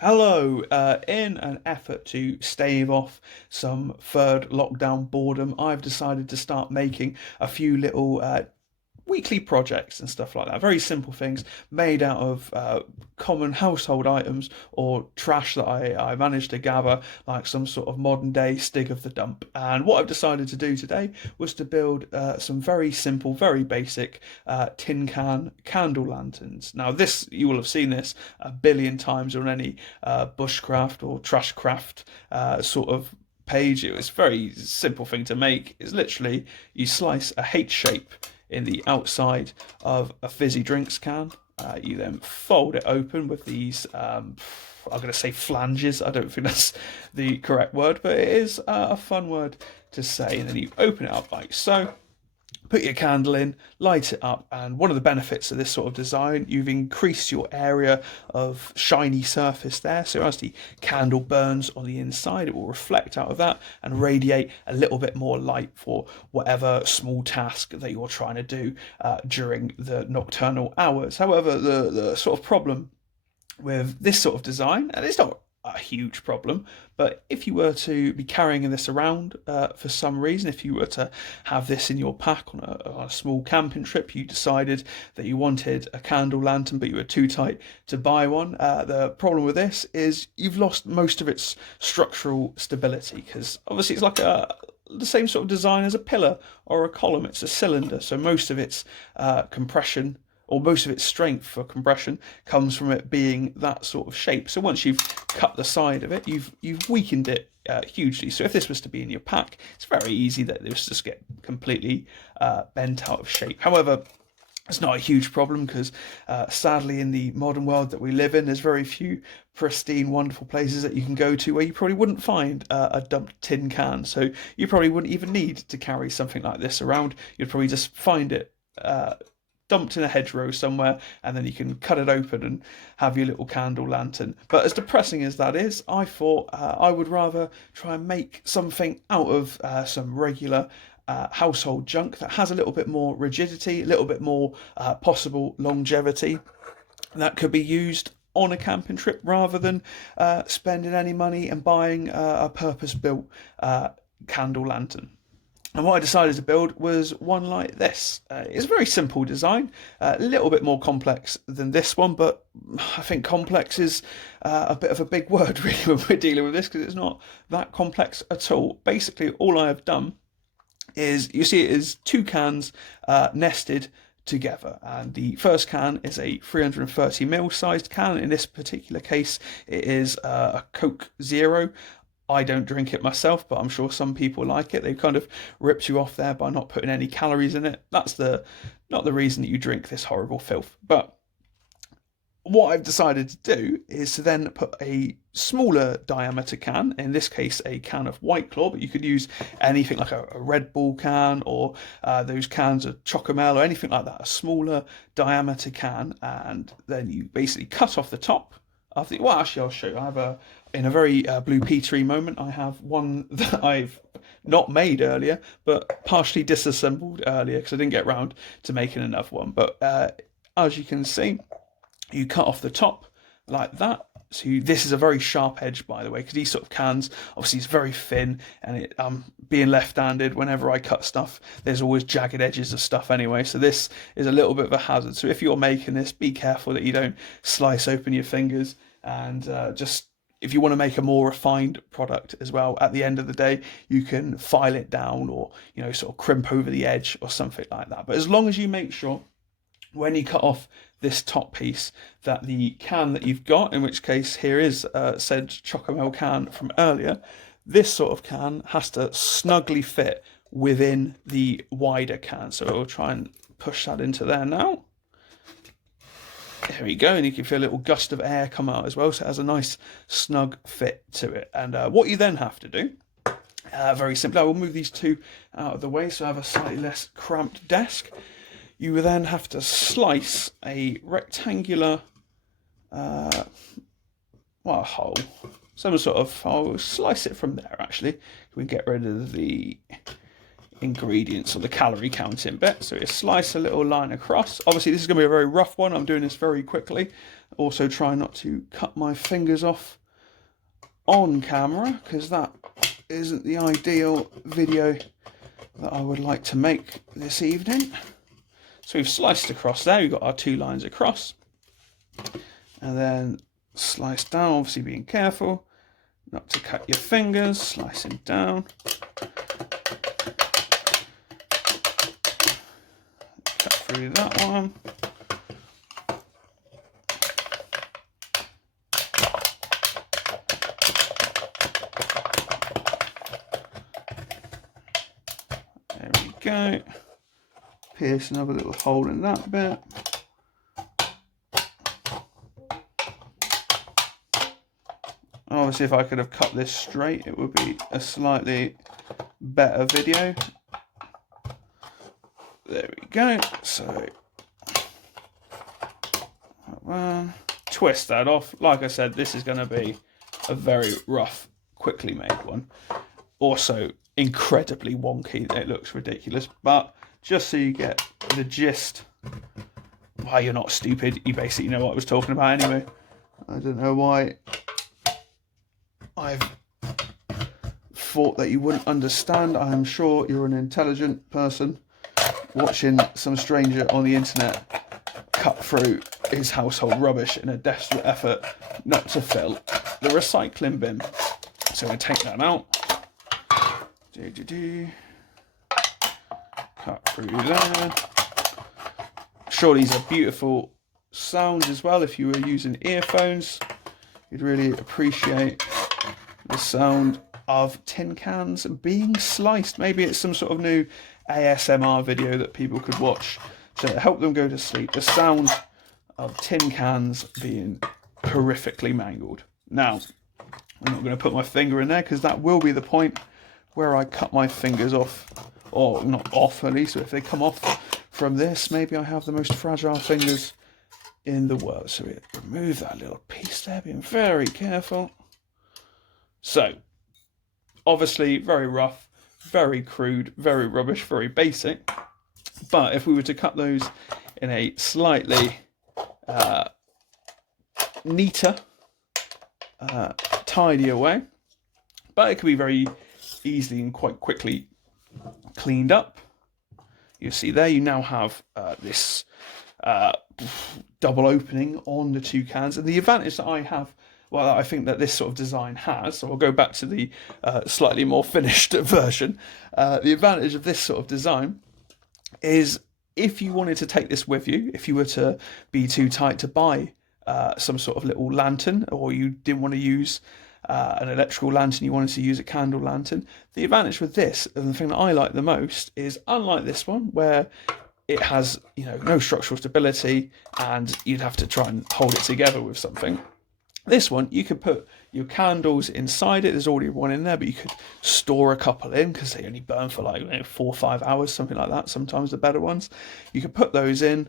Hello, in an effort to stave off some third lockdown boredom, I've decided to start making a few little weekly projects and stuff like that. Very simple things made out of common household items or trash that I managed to gather, like some sort of modern day Stig of the Dump. And what I've decided to do today was to build some very simple, very basic tin can candle lanterns. Now, this, you will have seen this a billion times on any bushcraft or trashcraft sort of page. It was a very simple thing to make. It's literally you slice a H shape in the outside of a fizzy drinks can. You then fold it open with these, I'm going to say flanges. I don't think that's the correct word, but it is a fun word to say. And then you open it up like so, put your candle in, light it up, and one of the benefits of this sort of design, you've increased your area of shiny surface there. So as the candle burns on the inside, it will reflect out of that and radiate a little bit more light for whatever small task that you're trying to do during the nocturnal hours. However, the sort of problem with this sort of design, and it's not a huge problem, but if you were to be carrying this around for some reason, if you were to have this in your pack on a small camping trip, you decided that you wanted a candle lantern but you were too tight to buy one, the problem with this is you've lost most of its structural stability, because obviously it's like the same sort of design as a pillar or a column. It's a cylinder, so most of its compression or most of its strength for compression comes from it being that sort of shape. So once you've cut the side of it, you've weakened it hugely. So if this was to be in your pack, it's very easy that this just get completely bent out of shape. However, it's not a huge problem because sadly in the modern world that we live in, there's very few pristine, wonderful places that you can go to where you probably wouldn't find a dumped tin can. So you probably wouldn't even need to carry something like this around. You'd probably just find it dumped in a hedgerow somewhere, and then you can cut it open and have your little candle lantern. But as depressing as that is, I thought I would rather try and make something out of some regular household junk that has a little bit more rigidity, a little bit more possible longevity that could be used on a camping trip rather than spending any money and buying a purpose built candle lantern. And what I decided to build was one like this. It's a very simple design, a little bit more complex than this one, but I think complex is a bit of a big word really when we're dealing with this, because it's not that complex at all. Basically, all I have done is, you see it is two cans nested together, and the first can is a 330 ml sized can. In this particular case, it is a Coke Zero. I don't drink it myself, but I'm sure some people like it. They've kind of ripped you off there by not putting any calories in it. That's the not the reason that you drink this horrible filth. But what I've decided to do is to then put a smaller diameter can, in this case a can of White Claw, but you could use anything like a Red Bull can, or those cans of Chocomel or anything like that, a smaller diameter can, and then you basically cut off the top. Well, actually, I'll show you. I have in a very Blue Petery moment, I have one that I've not made earlier, but partially disassembled earlier because I didn't get round to making another one. But as you can see, you cut off the top like that. So this is a very sharp edge, by the way, because these sort of cans, obviously, it's very thin, and being left-handed, whenever I cut stuff, there's always jagged edges of stuff anyway. So this is a little bit of a hazard. So if you're making this, be careful that you don't slice open your fingers, and just if you want to make a more refined product as well, at the end of the day, you can file it down, or sort of crimp over the edge or something like that. But as long as you make sure when you cut off this top piece that the can that you've got, in which case here is said Chocomel can from earlier, this sort of can has to snugly fit within the wider can. So we'll try and push that into there now. There we go, and you can feel a little gust of air come out as well, so it has a nice snug fit to it. And what you then have to do, very simply, I will move these two out of the way so I have a slightly less cramped desk. You will then have to slice a rectangular, hole, some sort of, I'll slice it from there actually. We can get rid of the ingredients, or the calorie counting bit. So you slice a little line across. Obviously this is going to be a very rough one, I'm doing this very quickly. Also try not to cut my fingers off on camera, because that isn't the ideal video that I would like to make this evening. So we've sliced across there, we've got our 2 lines across, and then slice down, obviously being careful not to cut your fingers, slicing down. Cut through that one. There we go. Pierce another little hole in that bit. Obviously if I could have cut this straight, it would be a slightly better video. There we go. So twist that off. Like I said, this is going to be a very rough, quickly made one. Also incredibly wonky. It looks ridiculous, but just so you get the gist, why you're not stupid, you basically know what I was talking about anyway. I don't know why I've thought that you wouldn't understand. I am sure you're an intelligent person watching some stranger on the internet cut through his household rubbish in a desperate effort not to fill the recycling bin. So I take that out. Cut through there. Sure, these are beautiful sounds as well. If you were using earphones, you'd really appreciate the sound of tin cans being sliced. Maybe it's some sort of new ASMR video that people could watch to help them go to sleep. The sound of tin cans being horrifically mangled. Now, I'm not going to put my finger in there because that will be the point where I cut my fingers off, or not off at least, but if they come off from this, maybe I have the most fragile fingers in the world. So we remove that little piece there, being very careful. So, obviously very rough, very crude, very rubbish, very basic. But if we were to cut those in a slightly neater, tidier way, but it could be very easily and quite quickly cleaned up. You see there, you now have this double opening on the 2 cans, and the advantage that I have, well, I think that this sort of design has, so I'll go back to the slightly more finished version. The advantage of this sort of design is if you wanted to take this with you, if you were to be too tight to buy some sort of little lantern, or you didn't want to use an electrical lantern, you wanted to use a candle lantern, the advantage with this, and the thing that I like the most, is unlike this one where it has, you know, no structural stability and you'd have to try and hold it together with something. This one, you could put your candles inside it. There's already one in there, but you could store a couple in because they only burn for like 4 or 5 hours, something like that. Sometimes the better ones. You could put those in,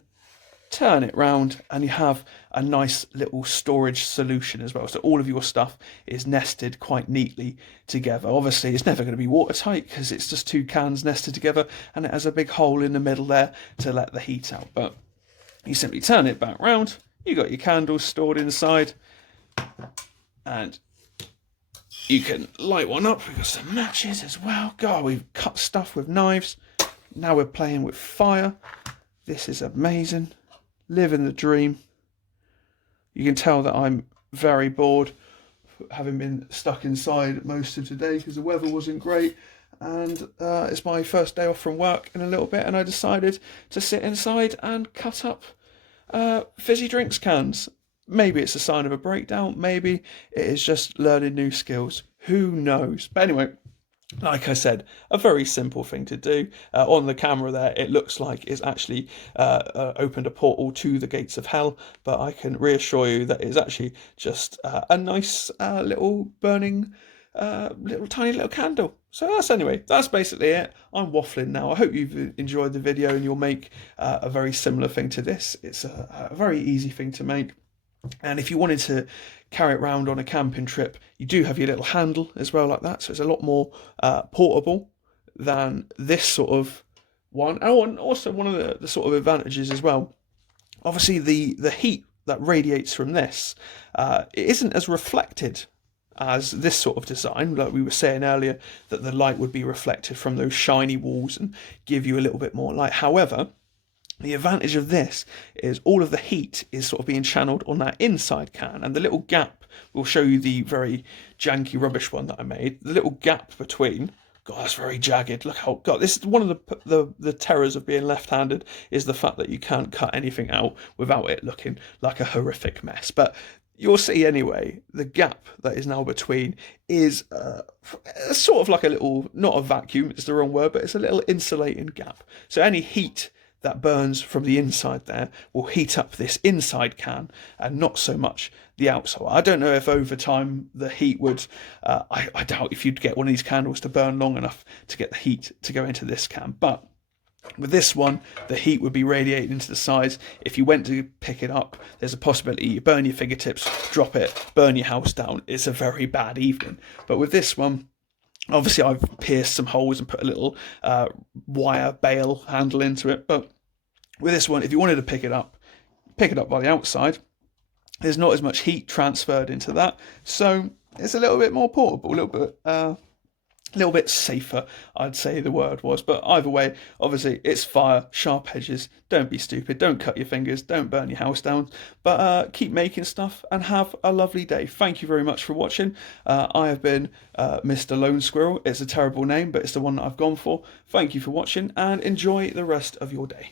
turn it round, and you have a nice little storage solution as well. So all of your stuff is nested quite neatly together. Obviously, it's never going to be watertight because it's just 2 cans nested together, and it has a big hole in the middle there to let the heat out. But you simply turn it back round. You got your candles stored inside. And you can light one up. We've got some matches as well. God, we've cut stuff with knives. Now we're playing with fire. This is amazing. Living the dream. You can tell that I'm very bored, having been stuck inside most of today because the weather wasn't great. And it's my first day off from work in a little bit, and I decided to sit inside and cut up fizzy drinks cans. Maybe it's a sign of a breakdown. Maybe it is just learning new skills. Who knows? But anyway, like I said, a very simple thing to do. On the camera there, it looks like it's actually opened a portal to the gates of hell. But I can reassure you that it's actually just a nice little burning, tiny little candle. So that's basically it. I'm waffling now. I hope you've enjoyed the video and you'll make a very similar thing to this. It's a very easy thing to make. And if you wanted to carry it around on a camping trip, you do have your little handle as well like that. So it's a lot more portable than this sort of one. Oh, and also one of the sort of advantages as well. Obviously, the heat that radiates from this, it isn't as reflected as this sort of design. Like we were saying earlier, that the light would be reflected from those shiny walls and give you a little bit more light. However, the advantage of this is all of the heat is sort of being channeled on that inside can, and the little gap will show you the very janky rubbish one that I made. The little gap between, God, that's very jagged. Look how, God, this is one of the terrors of being left-handed, is the fact that you can't cut anything out without it looking like a horrific mess. But you'll see anyway, the gap that is now between is sort of like a little, not a vacuum, it's the wrong word, but it's a little insulating gap. So any heat that burns from the inside there will heat up this inside can and not so much the outside. I don't know if over time the heat would, I doubt if you'd get one of these candles to burn long enough to get the heat to go into this can, but with this one, the heat would be radiating into the sides. If you went to pick it up, there's a possibility you burn your fingertips, drop it, burn your house down. It's a very bad evening. But with this one, obviously I've pierced some holes and put a little wire bail handle into it. But with this one, if you wanted to pick it up by the outside. There's not as much heat transferred into that. So it's a little bit more portable, a little bit safer, I'd say the word was. But either way, obviously it's fire, sharp edges. Don't be stupid, don't cut your fingers, don't burn your house down, but keep making stuff and have a lovely day. Thank you very much for watching. I have been Mr. Lone Squirrel. It's a terrible name, but it's the one that I've gone for. Thank you for watching and enjoy the rest of your day.